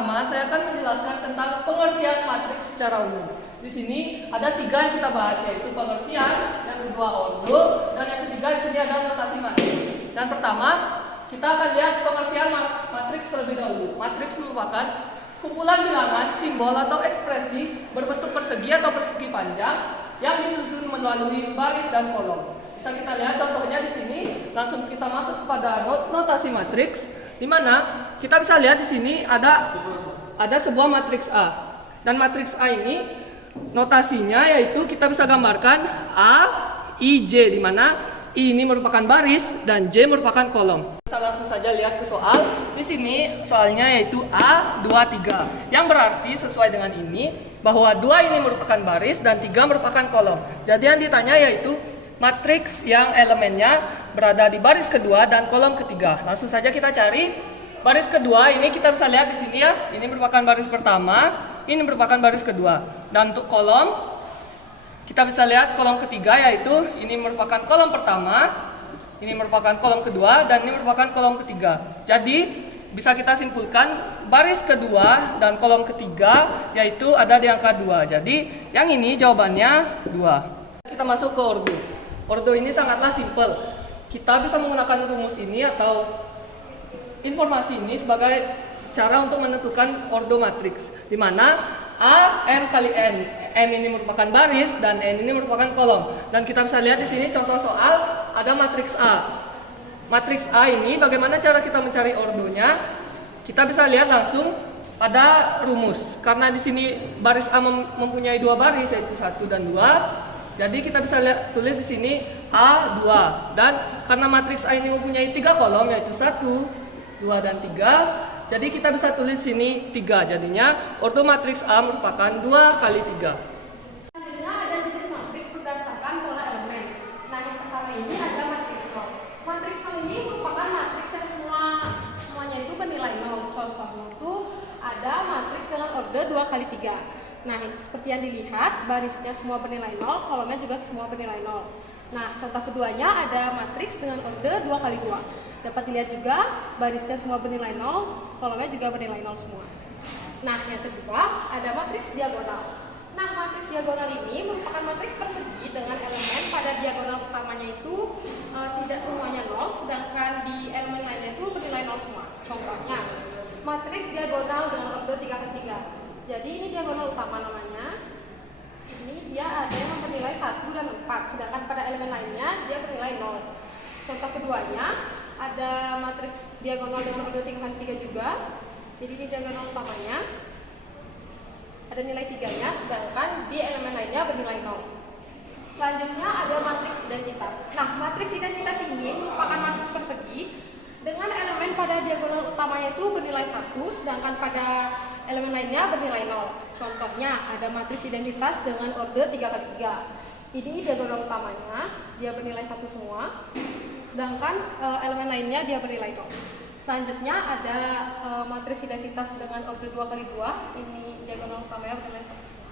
pertama saya akan menjelaskan tentang pengertian matriks secara umum. Di sini ada 3 yang kita bahas, yaitu pengertian, yang kedua ordo, dan yang ketiga di sini ada notasi matriks. Dan pertama kita akan lihat pengertian matriks terlebih dahulu. Matriks merupakan kumpulan bilangan, simbol atau ekspresi berbentuk persegi atau persegi panjang yang disusun melalui baris dan kolom. Bisa kita lihat contohnya di sini. Langsung kita masuk kepada notasi matriks, di mana kita bisa lihat di sini ada sebuah matriks A. Dan matriks A ini notasinya yaitu kita bisa gambarkan A, I, J, di mana I ini merupakan baris dan J merupakan kolom. Kita langsung saja lihat ke soal. Di sini soalnya yaitu A, 2, 3. Yang berarti sesuai dengan ini bahwa 2 ini merupakan baris dan 3 merupakan kolom. Jadi yang ditanya yaitu matriks yang elemennya berada di baris kedua dan kolom ketiga. Langsung saja kita cari baris kedua. Ini kita bisa lihat di sini ya. Ini merupakan baris pertama, ini merupakan baris kedua. Dan untuk kolom kita bisa lihat kolom ketiga, yaitu ini merupakan kolom pertama, ini merupakan kolom kedua, dan ini merupakan kolom ketiga. Jadi bisa kita simpulkan baris kedua dan kolom ketiga yaitu ada di angka 2. Jadi yang ini jawabannya 2. Kita masuk ke ordo. Ordo ini sangatlah simpel. Kita bisa menggunakan rumus ini atau informasi ini sebagai cara untuk menentukan ordo matriks, di mana A, M kali N. M ini merupakan baris dan N ini merupakan kolom. Dan kita bisa lihat di sini contoh soal ada matriks A. Matriks A ini bagaimana cara kita mencari ordonya? Kita bisa lihat langsung pada rumus. Karena di sini baris A mempunyai 2 baris yaitu 1 dan 2. Jadi kita bisa tulis di sini A2, dan karena matriks A ini mempunyai 3 kolom yaitu 1, 2 dan 3. Jadi kita bisa tulis sini 3. Jadinya ordo matriks A merupakan 2 kali 3. Selanjutnya ada jenis matriks berdasarkan pola elemen. Nah, yang pertama ini ada matriks nol. Matriks nol ini merupakan matriks yang semuanya itu bernilai 0. Contohnya itu ada matriks dengan ordo 2 kali 3. Nah, seperti yang dilihat, barisnya semua bernilai 0, kolomnya juga semua bernilai 0. Nah, contoh keduanya ada matriks dengan order 2 kali 2. Dapat dilihat juga, barisnya semua bernilai 0, kolomnya juga bernilai 0 semua. Nah, yang kedua ada matriks diagonal. Nah, matriks diagonal ini merupakan matriks persegi dengan elemen pada diagonal utamanya itu tidak semuanya 0, sedangkan di elemen lainnya itu bernilai 0 semua. Contohnya, matriks diagonal dengan order 3 kali 3. Jadi ini diagonal utama namanya. Ini dia ada yang bernilai 1 dan 4, sedangkan pada elemen lainnya dia bernilai 0. Contoh keduanya ada matriks diagonal dengan order 3 kali 3 juga. Jadi ini diagonal utamanya ada nilai 3-nya, sedangkan di elemen lainnya bernilai 0. Selanjutnya ada matriks identitas. Nah, matriks identitas ini merupakan matriks persegi dengan elemen pada diagonal utamanya itu bernilai 1, sedangkan pada elemen lainnya bernilai 0. Contohnya ada matriks identitas dengan order 3 kali 3. Ini diagonal utamanya dia bernilai 1 semua, sedangkan elemen lainnya dia bernilai 0. Selanjutnya ada matriks identitas dengan order 2 kali 2. Ini diagonal utamanya bernilai 1 semua.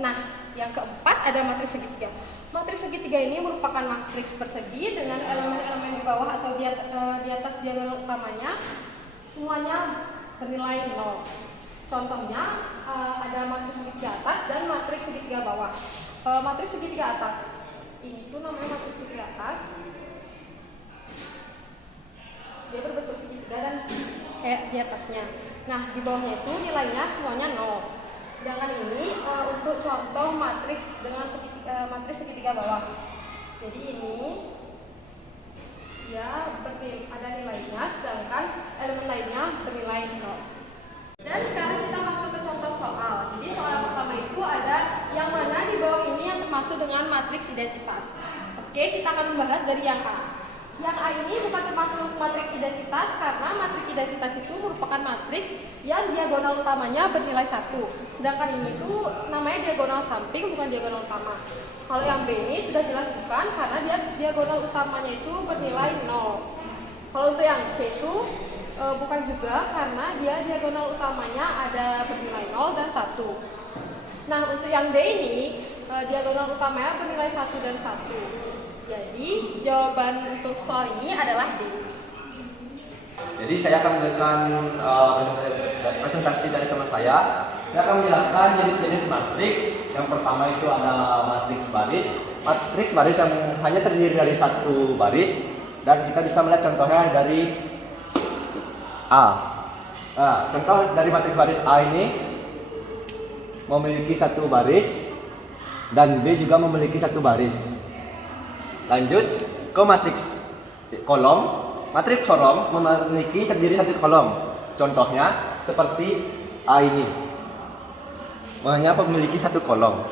Nah, yang keempat ada matriks segitiga. Matriks segitiga ini merupakan matriks persegi dengan elemen-elemen di bawah atau di atas diagonal utamanya semuanya bernilai 0. Contohnya ada matriks segitiga atas dan matriks segitiga bawah. Matriks segitiga atas ini tuh namanya matriks segitiga atas. Dia berbentuk segitiga dan kayak di atasnya. Nah, di bawahnya itu nilainya semuanya 0. Sedangkan ini untuk contoh matriks dengan matriks segitiga bawah. Jadi ini dia ada nilainya, sedangkan elemen lainnya bernilai 0. Dan sekarang kita masuk ke contoh soal. Jadi soal yang pertama itu ada yang mana di bawah ini yang termasuk dengan matriks identitas. Oke, kita akan membahas dari yang A. Yang A ini bukan termasuk matriks identitas karena matriks identitas itu merupakan matriks yang diagonal utamanya bernilai 1. Sedangkan ini tuh namanya diagonal samping, bukan diagonal utama. Kalau yang B ini sudah jelas bukan karena dia diagonal utamanya itu bernilai 0. Kalau untuk yang C itu bukan juga karena dia diagonal utamanya ada bernilai 0 dan 1. Nah, untuk yang D ini diagonal utamanya bernilai 1 dan 1. Jadi jawaban untuk soal ini adalah D. Jadi saya akan memberikan presentasi dari teman saya. Saya akan menjelaskan jenis-jenis matriks. Yang pertama itu ada matriks baris. Matriks baris yang hanya terdiri dari satu baris, dan kita bisa melihat contohnya dari A. Nah, contoh dari matriks baris A ini memiliki satu baris dan B juga memiliki satu baris. Lanjut ke matriks kolom. Matriks kolom memiliki terdiri satu kolom. Contohnya seperti A ini, hanya memiliki satu kolom.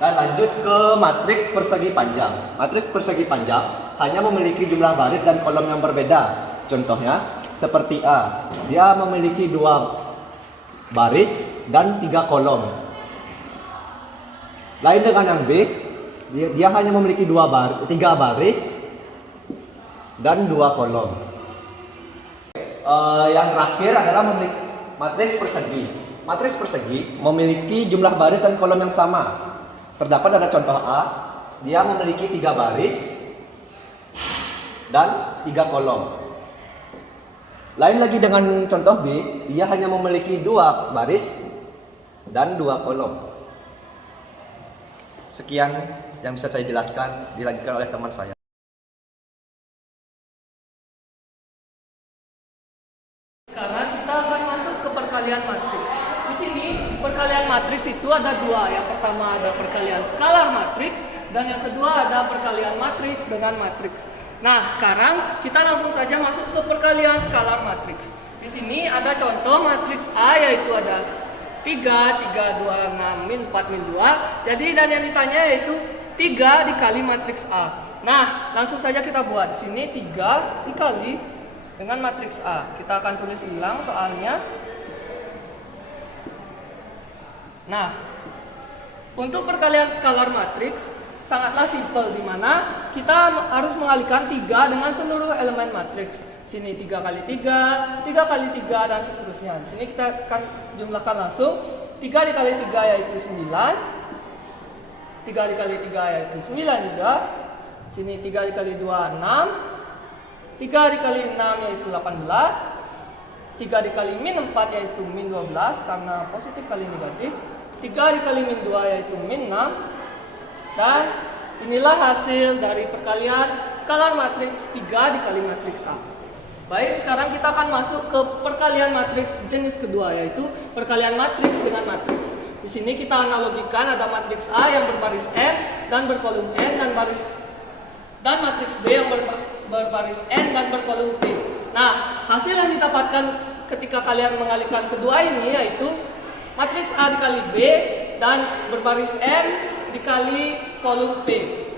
Dan lanjut ke matriks persegi panjang. Matriks persegi panjang hanya memiliki jumlah baris dan kolom yang berbeda. Contohnya seperti A, dia memiliki 2 baris dan 3 kolom. Lain dengan yang B, dia hanya memiliki 3 baris dan 2 kolom. Yang terakhir adalah matriks persegi. Matriks persegi memiliki jumlah baris dan kolom yang sama. Terdapat ada contoh A, dia memiliki 3 baris dan 3 kolom. Lain lagi dengan contoh B, dia hanya memiliki 2 baris dan 2 kolom. Sekian yang bisa saya jelaskan, dilanjutkan oleh teman saya. Sekarang kita akan masuk ke perkalian matriks. Di sini perkalian matriks itu ada 2. Yang pertama ada perkalian skalar matriks, dan yang kedua ada perkalian matriks dengan matriks. Nah, sekarang kita langsung saja masuk ke perkalian skalar matriks. Di sini ada contoh matriks A, yaitu ada 3, 3, 2, 6, min 4, min 2. Jadi dan yang ditanya yaitu 3 dikali matriks A. Nah, langsung saja kita buat. Di sini 3 dikali dengan matriks A. Kita akan tulis ulang soalnya. Nah, untuk perkalian skalar matriks sangatlah simpel, di mana kita harus mengalihkan 3 dengan seluruh elemen matriks. Sini 3 kali 3, 3 kali 3, dan seterusnya. Di sini kita akan jumlahkan langsung. 3 dikali 3 yaitu 9. 3 dikali 3 yaitu 9 juga. Sini 3 dikali 2, 6. 3 dikali 6 yaitu 18. 3 dikali min 4 yaitu min 12 karena positif kali negatif. 3 dikali min 2 yaitu min 6. Dan inilah hasil dari perkalian skalar matriks 3 dikali matriks A. Baik, sekarang kita akan masuk ke perkalian matriks jenis kedua, yaitu perkalian matriks dengan matriks. Di sini kita analogikan ada matriks A yang berbaris M dan berkolom N, dan matriks B yang berbaris N dan berkolom P. Nah, hasil yang didapatkan ketika kalian mengalihkan kedua ini yaitu matriks A dikali B dan berbaris M dikali kolom P.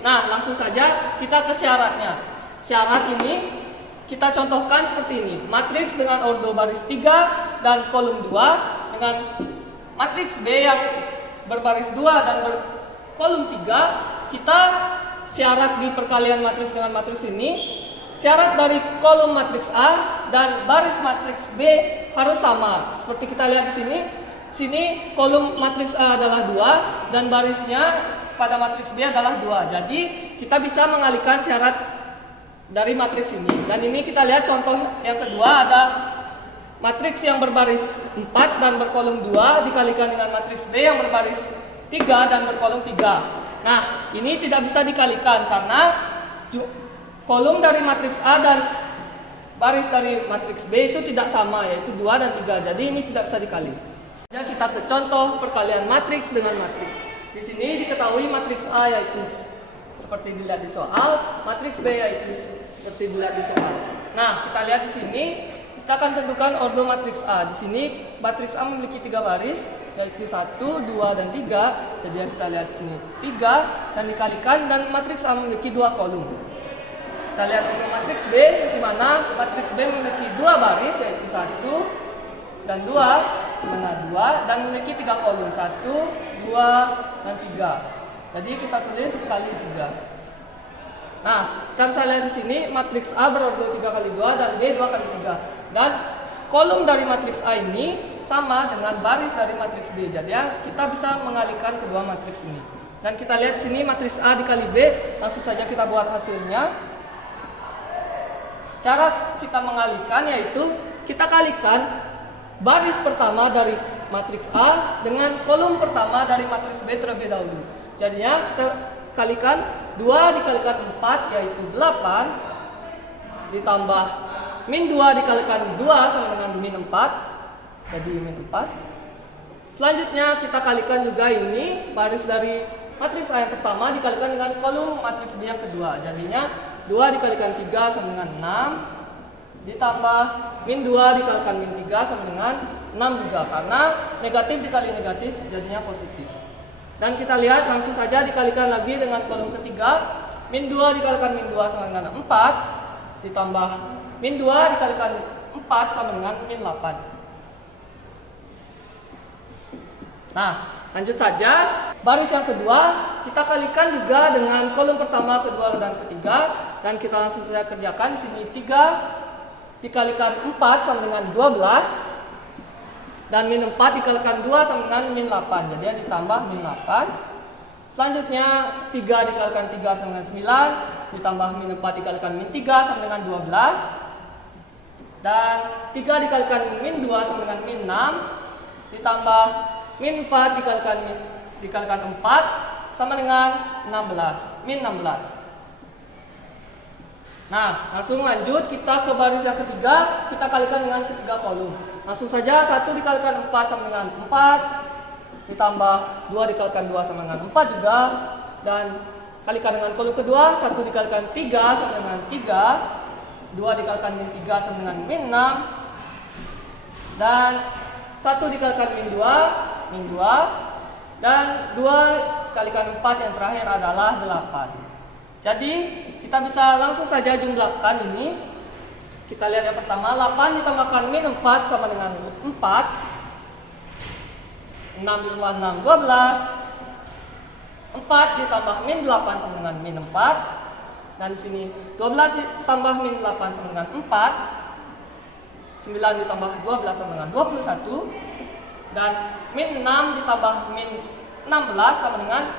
Nah, langsung saja kita ke syaratnya. Syarat ini kita contohkan seperti ini. Matriks dengan ordo baris 3 dan kolom 2 dengan matriks B yang berbaris 2 dan berkolom 3. Kita syarat di perkalian matriks dengan matriks ini, syarat dari kolom matriks A dan baris matriks B harus sama. Seperti kita lihat di sini. Sini kolom matriks A adalah 2 dan barisnya pada matriks B adalah 2. Jadi kita bisa mengalihkan syarat dari matriks ini. Dan ini kita lihat contoh yang kedua, ada matriks yang berbaris 4 dan berkolom 2 dikalikan dengan matriks B yang berbaris 3 dan berkolom 3. Nah, ini tidak bisa dikalikan karena kolom dari matriks A dan baris dari matriks B itu tidak sama, yaitu 2 dan 3. Jadi ini tidak bisa dikali. Kita ke contoh perkalian matriks dengan matriks. Di sini diketahui matriks A yaitu seperti dilihat di soal, matriks B yaitu seperti dilihat di soal. Nah, kita lihat di sini, kita akan tentukan ordo matriks A. Di sini matriks A memiliki 3 baris yaitu 1, 2, dan 3. Jadi kita lihat di sini 3 dan dikalikan, dan matriks A memiliki 2 kolom. Kita lihat untuk matriks B, di mana matriks B memiliki 2 baris yaitu 1 dan 2, mana 2, dan memiliki 3 kolom, 1, 2, dan 3. Jadi kita tulis kali 3. Nah, kita bisa lihat di sini matriks A berordo 3 kali 2 dan B 2 kali 3. Dan kolom dari matriks A ini sama dengan baris dari matriks B. Jadi ya, kita bisa mengalihkan kedua matriks ini. Dan kita lihat di sini matriks A dikali B, langsung saja kita buat hasilnya. Cara kita mengalihkan yaitu kita kalikan baris pertama dari matriks A dengan kolom pertama dari matriks B terlebih dahulu. Jadinya kita kalikan 2 dikalikan 4 yaitu 8 ditambah min 2 dikalikan 2 sama dengan min 4, jadi min 4. Selanjutnya kita kalikan juga ini baris dari matriks A yang pertama dikalikan dengan kolom matriks B yang kedua. Jadinya 2 dikalikan 3 sama dengan 6 ditambah min 2 dikalikan min 3 sama dengan 6 juga, karena negatif dikali negatif jadinya positif. Dan kita lihat langsung saja dikalikan lagi dengan kolom ketiga, min 2 dikalikan min 2 sama dengan 4 ditambah min 2 dikalikan 4 sama dengan min 8. Nah, lanjut saja. Baris yang kedua kita kalikan juga dengan kolom pertama, kedua, dan ketiga, dan kita langsung saja kerjakan. Di sini 3 dikalikan 4 sama dengan 12 dan min 4 dikalikan 2 sama dengan min 8, jadi ditambah min 8. Selanjutnya 3 dikalikan 3 sama dengan 9 ditambah min 4 dikalikan min 3 sama dengan 12, dan 3 dikalikan min 2 sama dengan min 6 ditambah min 4 dikalikan 4 sama dengan 16, min 16. Nah, langsung lanjut kita ke baris yang ketiga, kita kalikan dengan ketiga kolom. Langsung saja 1 dikalikan 4 sama dengan 4 ditambah 2 dikalikan 2 sama dengan 4 juga, dan kalikan dengan kolom kedua, 1 dikalikan 3 sama dengan 3, 2 dikalikan min 3 sama dengan min 6, dan 1 dikalikan min 2, dan 2 kalikan 4 yang terakhir adalah 8. Jadi kita bisa langsung saja jumlahkan ini. Kita lihat yang pertama, 8 ditambahkan min 4 sama dengan 4, 6 ditambah 6, 12, 4 ditambah min 8 sama dengan min 4, dan di sini 12 ditambah min 8 sama dengan 4, 9 ditambah 12 sama dengan 21, dan min 6 ditambah min 16 sama dengan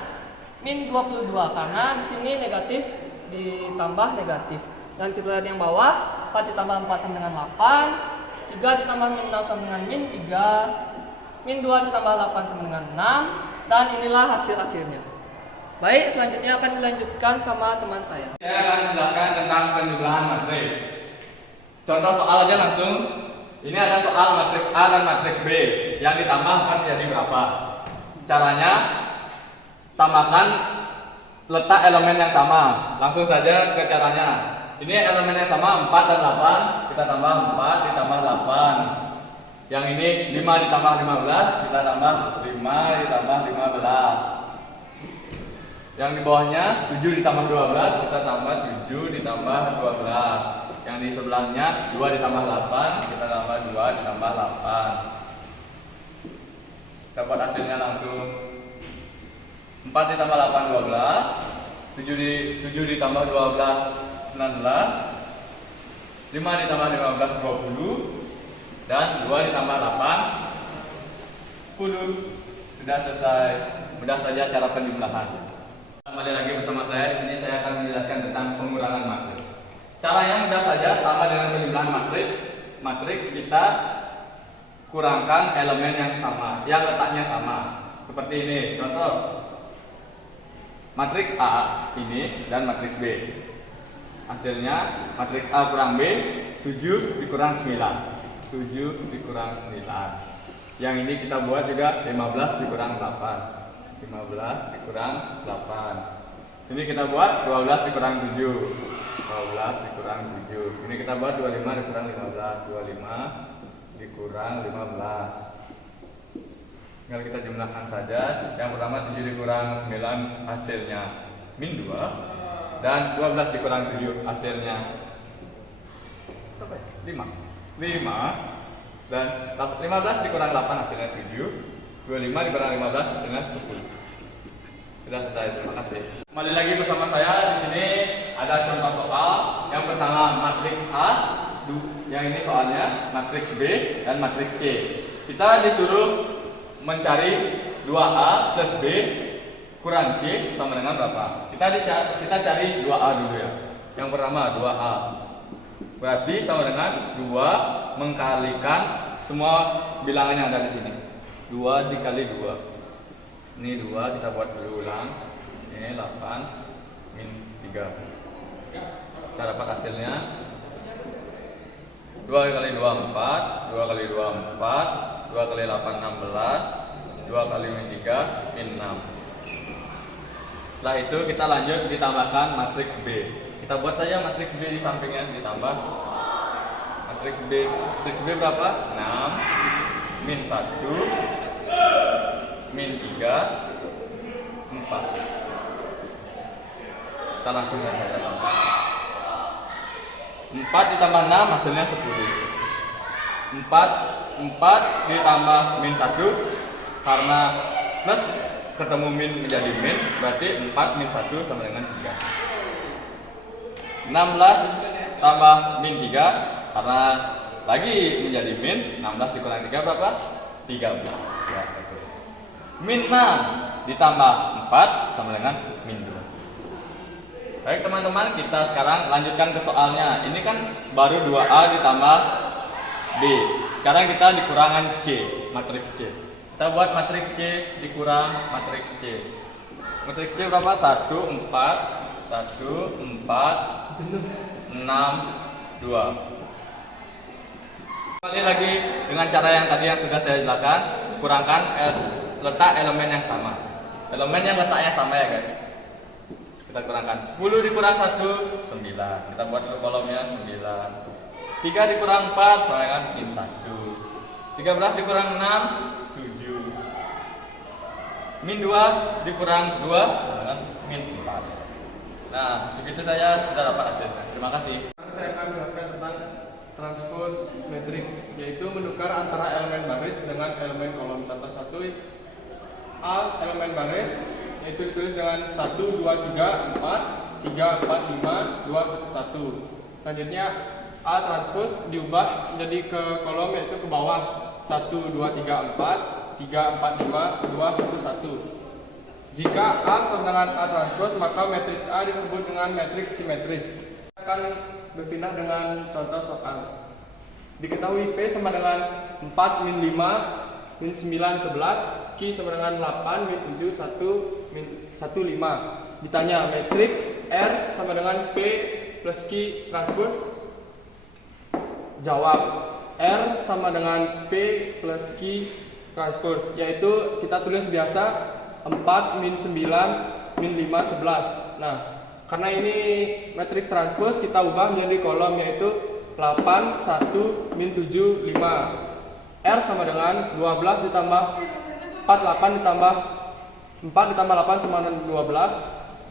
min 22, karena di sini negatif ditambah negatif. Dan kita lihat yang bawah, 4 ditambah 4 sama dengan 8, 3 ditambah min 6 sama dengan min 3, min 2 ditambah 8 sama dengan 6, dan inilah hasil akhirnya. Baik, selanjutnya akan dilanjutkan sama teman saya. Saya akan menjelaskan tentang penjumlahan matriks. Contoh soal aja langsung. Ini ada soal matriks A dan matriks B yang ditambahkan menjadi berapa. Caranya, tambahkan letak elemen yang sama. Langsung saja ke caranya. Ini elemen yang sama 4 dan 8. Kita tambah 4 ditambah 8. Yang ini 5 ditambah 15, kita tambah 5 ditambah 15. Yang di bawahnya 7 ditambah 12, kita tambah 7 ditambah 12. Yang di sebelahnya 2 ditambah 8, kita tambah 2 ditambah 8. Dapat hasilnya langsung. 4 ditambah 8, 12. 7 ditambah 12, 19. 5 ditambah 15, 20. Dan 2 ditambah 8, 10. Sudah selesai. Mudah saja cara penjumlahan. Kembali lagi bersama saya. Di sini saya akan menjelaskan tentang pengurangan matriks. Caranya mudah saja, sama dengan penjumlahan matriks. Matriks kita kurangkan elemen yang sama, yang letaknya sama. Seperti ini, contoh matriks A ini dan matriks B. Hasilnya matriks A kurang B, 7 dikurang 9. 7 dikurang 9. Yang ini kita buat juga 15 dikurang 8. 15 dikurang 8. Ini kita buat 12 dikurang 7. 12 dikurang 7. Ini kita buat 25 dikurang 15. 25 dikurang 15. Tinggal kita jumlahkan saja. Yang pertama 7 dikurang 9 hasilnya min 2. Dan 12 dikurang 7 hasilnya 5. 5. Dan 15 dikurang 8 hasilnya 7. 25 dikurang 15 hasilnya 10. Sudah selesai, terima kasih. Kembali lagi bersama saya. Di sini ada contoh soal. Yang pertama matriks A, yang ini soalnya matriks B dan matriks C. Kita disuruh mencari 2A plus B kurang C sama dengan berapa? Kita cari 2A dulu ya. Yang pertama 2A. Berarti sama dengan 2 mengkalikan semua bilangan yang ada di sini. 2 dikali 2. Ini 2, kita buat dulu ulang. Ini 8 min 3. Kita dapat hasilnya 2 kali 2 4, 2 kali 2 4, 2 kali 8 16, 2 kali min 3 min 6. Setelah itu kita lanjut ditambahkan matriks B. Kita buat saja matriks B di sampingnya, ditambah matriks B. Matriks B berapa? 6 min 1 min 3 4. Kita langsung saja tambah. 4 ditambah 6 hasilnya 10. 4 ditambah min 1 karena plus ketemu min menjadi min, berarti 4 min 1 sama dengan 3. 16 tambah min 3 karena lagi menjadi min, 16 dikurang 3 berapa? 13. Ya, bagus. Min 6 ditambah 4 sama dengan min 2. Baik teman-teman, kita sekarang lanjutkan ke soalnya. Ini kan baru 2A ditambah B. Sekarang kita dikurangan C, matriks C. Kita buat matriks C dikurang matriks C. Matriks C berapa? 1 4 1 4 6 2. Kembali lagi dengan cara yang tadi yang sudah saya jelaskan, kurangkan letak elemen yang sama. Elemen yang letaknya sama ya guys. Kita kurangkan 10 dikurang 1 9. Kita buat dulu kolomnya 9. 3 dikurang 4 sama dengan min 1. 13 dikurang 6 7. Min 2 dikurang 2 sama dengan min 4. Nah, begitu saja sudah dapat hasilnya. Terima kasih. Saya akan menjelaskan tentang transpose matrix, yaitu menukar antara elemen baris dengan elemen kolom. Contoh 1, A elemen baris yaitu ditulis dengan 1 2 3 4 3 4 5 2 1 1. Selanjutnya A transpose diubah menjadi ke kolom, yaitu ke bawah 1 2 3 4 3 4 5 2 1 1. Jika A sama dengan A transpose, maka matriks A disebut dengan matriks simetris. Kita akan berpindah dengan contoh soal. Diketahui P sama dengan 4 min 5 min 9 11, Q sama dengan 8 min 7 1 min 1 5. Ditanya matriks R sama dengan P plus Q transpose. Jawab R sama dengan P plus Q transpose, yaitu kita tulis biasa 4 min 9 min 5 11. Nah, karena ini matriks transpose, kita ubah menjadi kolom, yaitu 8 1 min 7 5. R sama dengan 12 ditambah 4 8 ditambah 4 ditambah 8 sama dengan 12.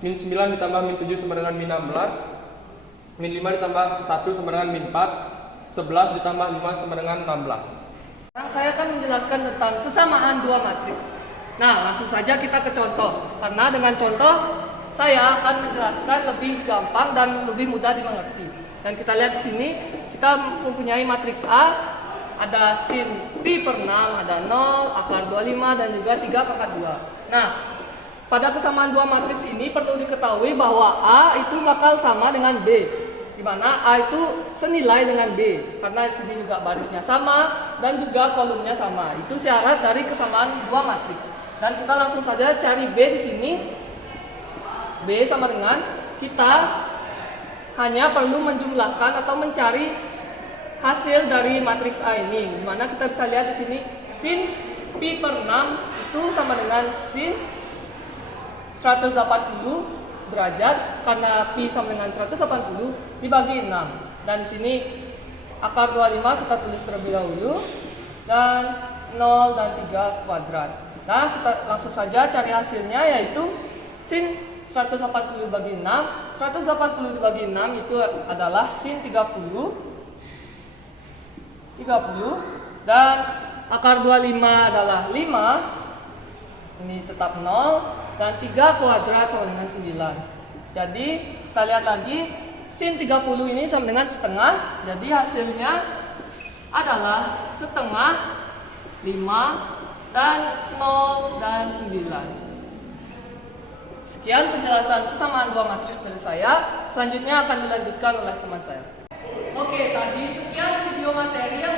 Min 9 ditambah min 7 sama dengan min 16. Min 5 ditambah 1 sama dengan min 4. 11 ditambah 5 sama dengan 16. Sekarang saya akan menjelaskan tentang kesamaan dua matriks. Nah, langsung saja kita ke contoh. Karena dengan contoh saya akan menjelaskan lebih gampang dan lebih mudah dimengerti. Dan kita lihat di sini, kita mempunyai matriks A, ada sin pi per 6, ada 0, akar 25, dan juga 3 pangkat 2. Nah, pada kesamaan dua matriks ini perlu diketahui bahwa A itu bakal sama dengan B, di mana A itu senilai dengan B, karena di sini juga barisnya sama dan juga kolomnya sama. Itu syarat dari kesamaan dua matriks. Dan kita langsung saja cari B di sini. B sama dengan, kita hanya perlu menjumlahkan atau mencari hasil dari matriks A ini, dimana kita bisa lihat di sini sin pi per 6 itu sama dengan sin 180 derajat, karena pi sama dengan 180 dibagi 6. Dan di sini akar 25 kita tulis terlebih dahulu, dan 0 dan 3 kuadrat. Nah, kita langsung saja cari hasilnya, yaitu sin 180 dibagi 6. 180 dibagi 6 itu adalah sin 30 dan akar 25 adalah 5, ini tetap 0, dan 3 kuadrat sama dengan 9. Jadi kita lihat lagi, sin 30 ini sama dengan setengah, jadi hasilnya adalah setengah, 5, dan 0 dan 9. Sekian penjelasan kesamaan dua matriks dari saya. Selanjutnya akan dilanjutkan oleh teman saya. Oke, tadi sekian video materi yang